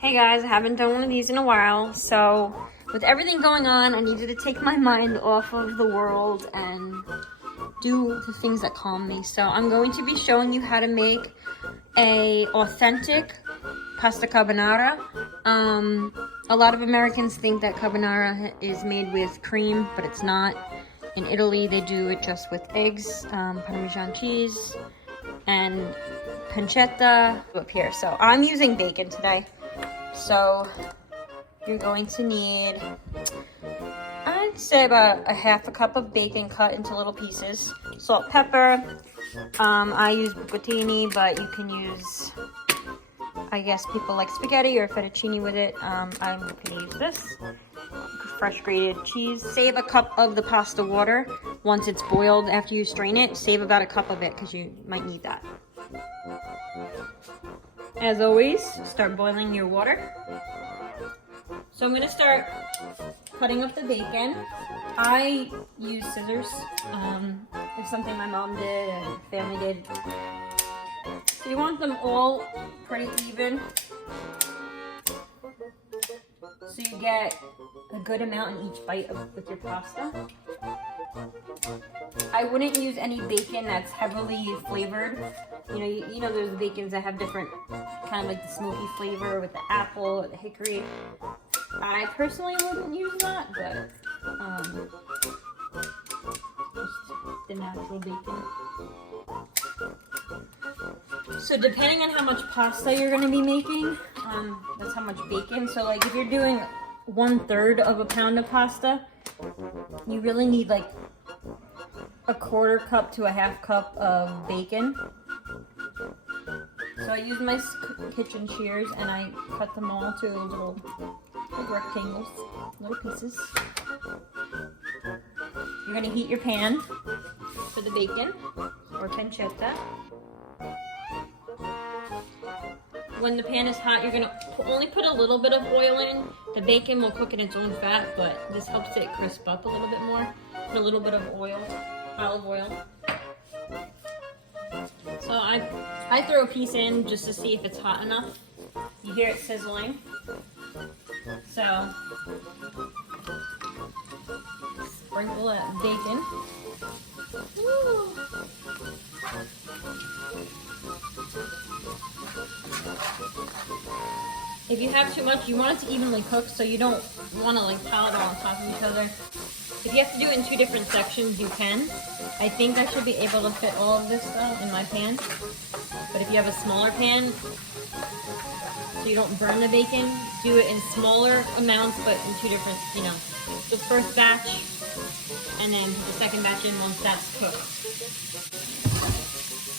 Hey guys, I haven't done one of these in a while, so with everything going on, I needed to take my mind off of the world and do the things that calm me. So I'm going to be showing you how to make a authentic pasta carbonara. A lot of Americans think that carbonara is made with cream, but it's not. In Italy, they do it just with eggs, Parmesan cheese, and pancetta up here. So I'm using bacon today. So you're going to need, I'd say about a half a cup of bacon cut into little pieces, salt, pepper. I use bucatini, but you can use, I guess people like spaghetti or fettuccine with it. I'm going to use this. Fresh grated cheese. Save a cup of the pasta water. Once it's boiled, after you strain it, save about a cup of it because you might need that. As always, start boiling your water. So I'm gonna start cutting up the bacon. I use scissors. It's something my mom did and family did. So you want them all pretty even, so you get a good amount in each bite with your pasta. I wouldn't use any bacon that's heavily flavored. You know those bacons that have different, kind of like the smoky flavor with the apple or the hickory. I personally wouldn't use that, but just the natural bacon. So depending on how much pasta you're going to be making, that's how much bacon. So like if you're doing 1/3 of a pound of pasta, you really need like a 1/4 cup to a 1/2 cup of bacon. So I use my kitchen shears and I cut them all to little rectangles, little pieces. You're going to heat your pan for the bacon or pancetta. When the pan is hot, you're going to only put a little bit of oil in. The bacon will cook in its own fat, but this helps it crisp up a little bit more. Put a little bit of oil, olive oil. So I throw a piece in just to see if it's hot enough. You hear it sizzling. So sprinkle that bacon. Woo. If you have too much, you want it to evenly cook, so you don't want to like pile it all on top of each other. If you have to do it in 2 different sections, you can. I think I should be able to fit all of this though in my pan. But if you have a smaller pan, so you don't burn the bacon, do it in smaller amounts, but in 2 different, the first batch, and then put the second batch in once that's cooked.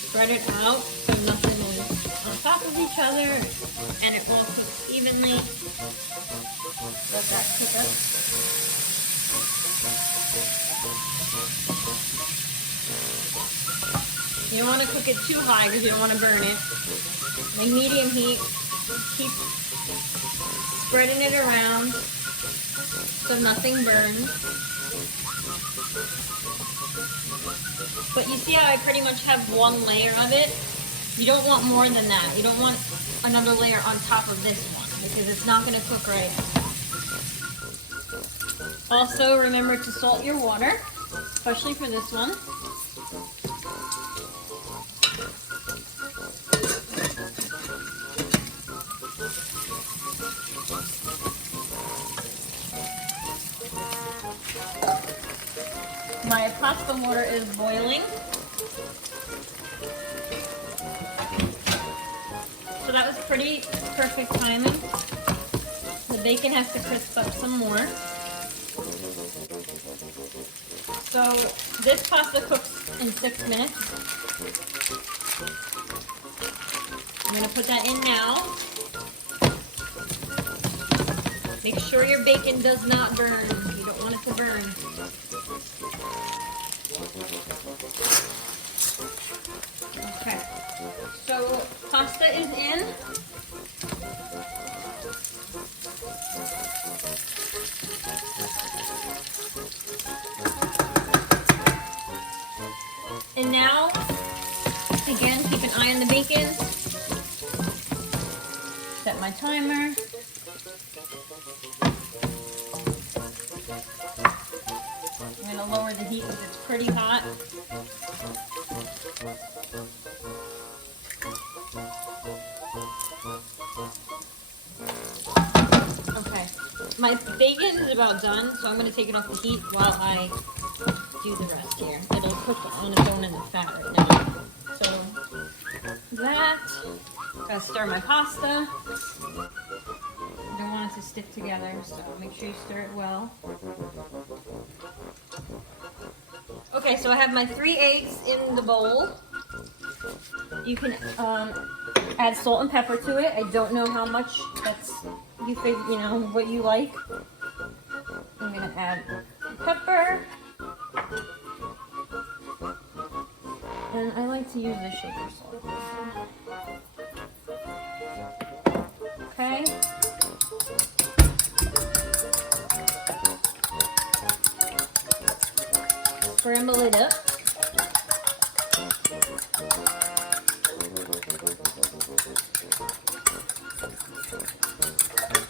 Spread it out so nothing is on top of each other, and it all cooks evenly. Let that cook up. You don't want to cook it too high because you don't want to burn it. Like medium heat. Keep spreading it around so nothing burns. But you see how I pretty much have 1 layer of it? You don't want more than that. You don't want another layer on top of this one because it's not going to cook right. Also, remember to salt your water, especially for this one. My pasta water is boiling. So that was pretty perfect timing. The bacon has to crisp up some more. So this pasta cooks in 6 minutes. I'm going to put that in now. Make sure your bacon does not burn. You don't want it to burn. Okay, so pasta is in. And now, again, keep an eye on the bacon. Set my timer. gonna lower the heat because it's pretty hot. Okay, my bacon is about done, so I'm gonna take it off the heat while I do the rest here. It'll cook on its own in the fat right now. So that, gotta stir my pasta. I don't want it to stick together, so make sure you stir it well. Okay, so I have my 3 eggs in the bowl. You can add salt and pepper to it. I don't know how much that's, you know, what you like. I'm gonna add pepper. And I like to use the shaker salt. Okay. Scramble it up.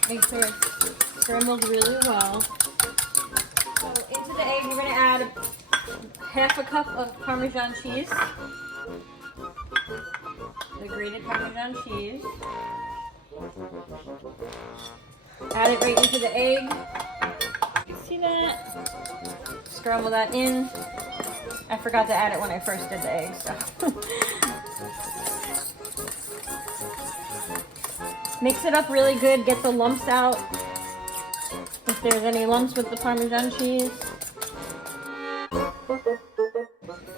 Make sure it's scrambled really well. So into the egg, we're going to add half a cup of Parmesan cheese. The grated Parmesan cheese. Add it right into the egg. You see that? Scramble that in. I forgot to add it when I first did the eggs, so. Mix it up really good, get the lumps out. If there's any lumps with the Parmesan cheese.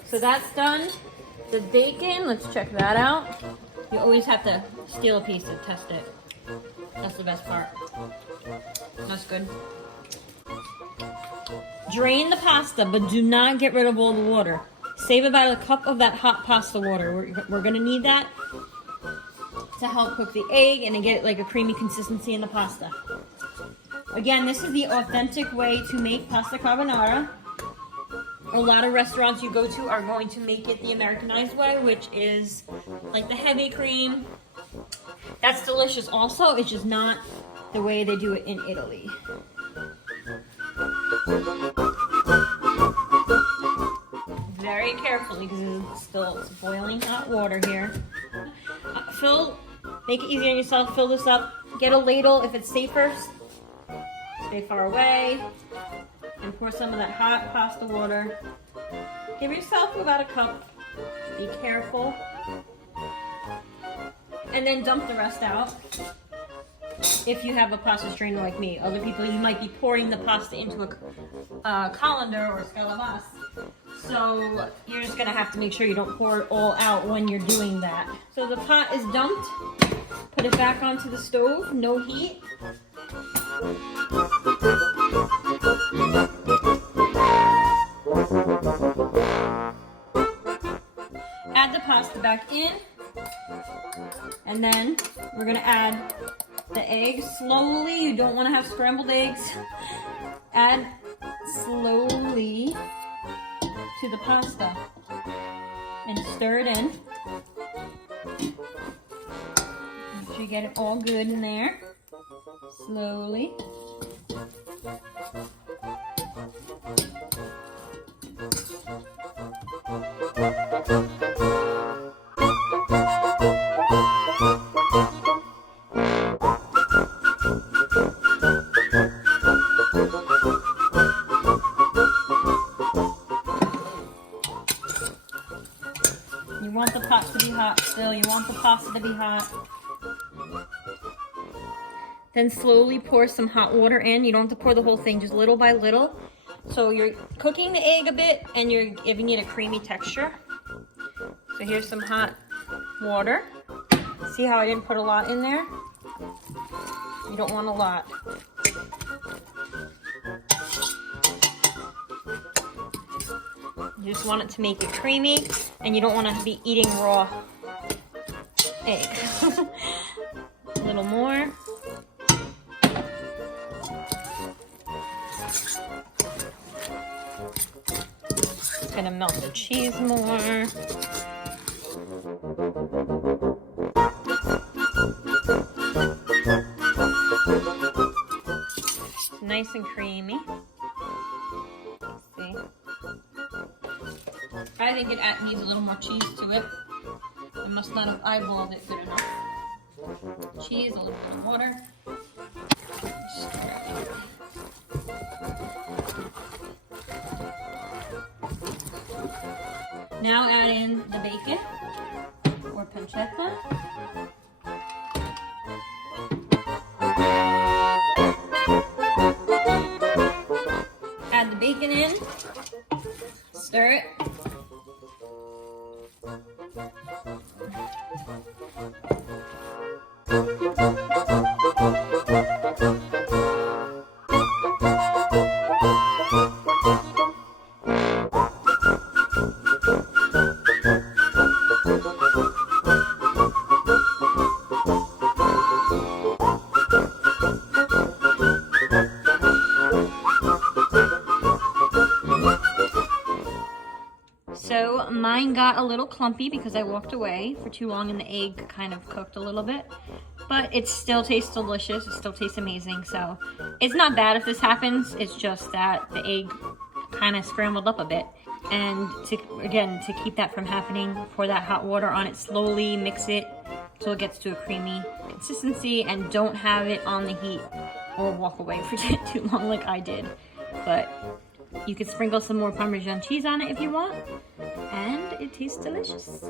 So that's done. The bacon, let's check that out. You always have to steal a piece to test it. That's the best part. That's good. Drain the pasta, but do not get rid of all the water. Save about a cup of that hot pasta water. We're gonna need that to help cook the egg and to get like a creamy consistency in the pasta. Again, this is the authentic way to make pasta carbonara. A lot of restaurants you go to are going to make it the Americanized way, which is like the heavy cream. That's delicious also, it's just not the way they do it in Italy. Very carefully because it's boiling hot water here. Make it easy on yourself, fill this up. Get a ladle if it's safer. Stay far away. And pour some of that hot pasta water. Give yourself about a cup. Be careful. And then dump the rest out. If you have a pasta strainer like me. Other people, you might be pouring the pasta into a colander or scalabas. So you're just gonna have to make sure you don't pour it all out when you're doing that. So the pot is dumped. Put it back onto the stove, no heat. Add the pasta back in. And then we're gonna add the eggs slowly. You don't wanna have scrambled eggs. Add slowly to the pasta and stir it in. Make sure you get it all good in there. Slowly. You want the pot to be hot still. You want the pasta to be hot. Then slowly pour some hot water in. You don't have to pour the whole thing, just little by little. So you're cooking the egg a bit and you're giving it a creamy texture. So here's some hot water. See how I didn't put a lot in there? You don't want a lot. You just want it to make it creamy, and you don't want to be eating raw egg. A little more. It's gonna melt the cheese more. Nice and creamy. Let's see. I think it needs a little more cheese to it. I must not have eyeballed it good enough. Cheese, a little bit of water. Now add in the bacon or pancetta. Add the bacon in, stir it. So mine got a little clumpy because I walked away for too long and the egg kind of cooked a little bit, but it still tastes delicious. It still tastes amazing. So it's not bad if this happens. It's just that the egg kind of scrambled up a bit. And to keep that from happening, pour that hot water on it slowly, mix it until it gets to a creamy consistency, and don't have it on the heat or walk away for too long like I did. But you could sprinkle some more Parmesan cheese on it if you want, and it tastes delicious.